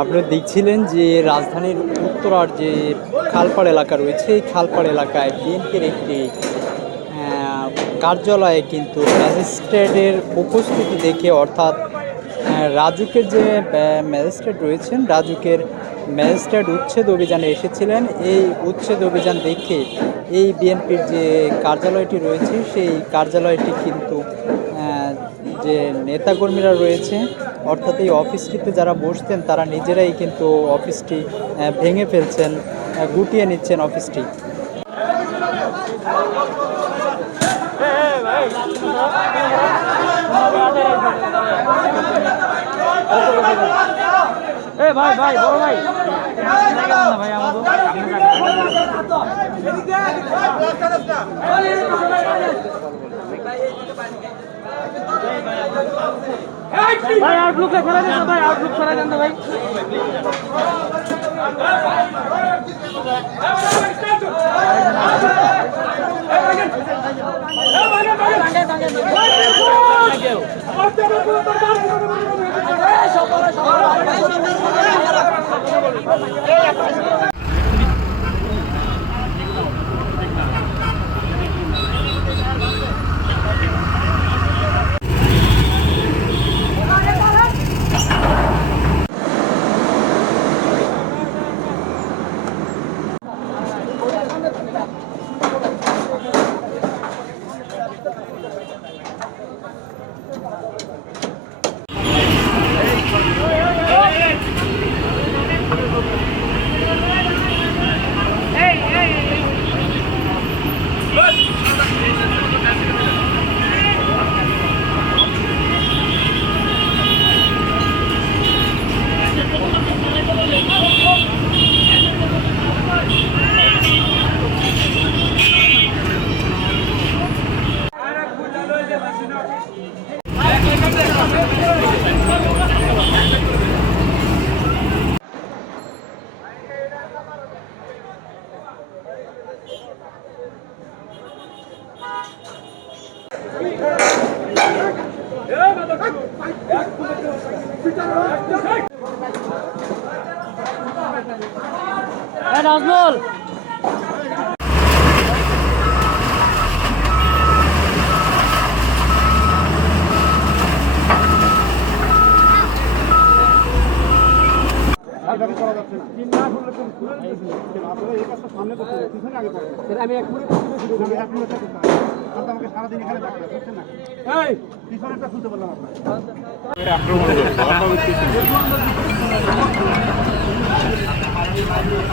আপনারা দেখছিলেন যে রাজধানীর উত্তরার যে খালপাড় এলাকা রয়েছে, এই খালপাড় এলাকায় বিএনপির একটি কার্যালয়ে কিন্তু ম্যাজিস্ট্রেটের উপস্থিতি দেখে, অর্থাৎ রাজুকের যে ম্যাজিস্ট্রেট রয়েছেন, রাজুকের ম্যাজিস্ট্রেট উচ্ছেদ অভিযানে এসেছিলেন। এই উচ্ছেদ অভিযান দেখে এই বিএনপির যে কার্যালয়টি রয়েছে, সেই কার্যালয়টি কিন্তু যে নেতাকর্মীরা রয়েছে, অর্থাৎ এই অফিসটিতে যারা বসতেন তারা নিজেরাই কিন্তু অফিসটি ভেঙে ফেলছেন, গুটিয়ে নিচ্ছেন অফিসটি। ভাই ভাই বড় ভাই ভাই আমাদের ভাই আউটলুক খেলা যান ভাই, আউটলুক খেলা যান ভাই। নাজমুল আমি সারাদিন এখানে পিছনেরটা শুনতে পারলাম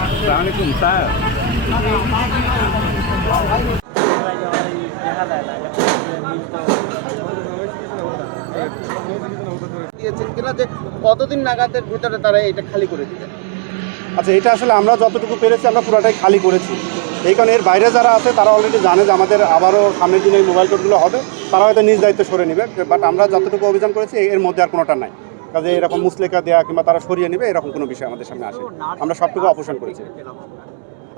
আসসালামাইকুম স্যার। কতদিন নাগাদের ভিতরে তারা এটা খালি করে দিবে? আচ্ছা, এটা আসলে আমরা যতটুকু পেরেছি আমরা পুরোটাই খালি করেছি। এই কারণে এর বাইরে যারা আছে তারা অলরেডি জানে যে আমাদের আবারও সামনের দিনে এই মোবাইল কোর্টগুলো হবে, তারা হয়তো নিজ দায়িত্ব সরে নেবে। বাট আমরা যতটুকু অভিযান করেছি এর মধ্যে আর কোনোটা নাই, কাজে এরকম মুসলেখা দেওয়া কিংবা তারা সরিয়ে নেবে এরকম কোনো বিষয় আমাদের সামনে আসে। আমরা সবটুকু অপসারণ করেছি।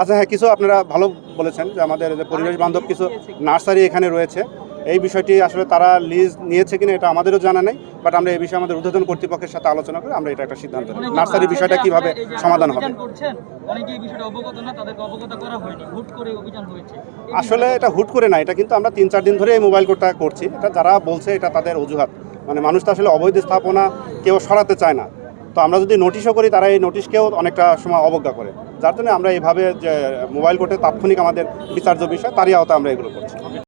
আচ্ছা হ্যাঁ, কিছু আপনারা ভালো বলেছেন যে আমাদের যে পরিবেশ বান্ধব কিছু নার্সারি এখানে রয়েছে, এই বিষয়টি আসলে তারা লিজ নিয়েছে কিনা এটা আমাদেরও জানা নেই। বাট আমরা এই বিষয়ে আমাদের ঊর্ধ্বতন কর্তৃপক্ষের সাথে আলোচনা করে আমরা এটা একটা সিদ্ধান্ত নিই নার্সারি বিষয়টা কিভাবে সমাধান হবে। আসলে এটা হুট করে না, এটা কিন্তু আমরা 3-4 দিন ধরে এই মোবাইল কোর্টটা করছি। এটা যারা বলছে এটা তাদের অজুহাত, মানে মানুষ তো আসলে অবৈধ স্থাপনা কেউ সরাতে চায় না। তো আমরা যদি নোটিশও করি তারা এই নোটিশকেও অনেকটা সময় অবজ্ঞা করে, যার জন্য আমরা এইভাবে যে মোবাইল কোর্টে তাৎক্ষণিক আমাদের বিচার্য বিষয় তারই আওতায় আমরা এগুলো করছি।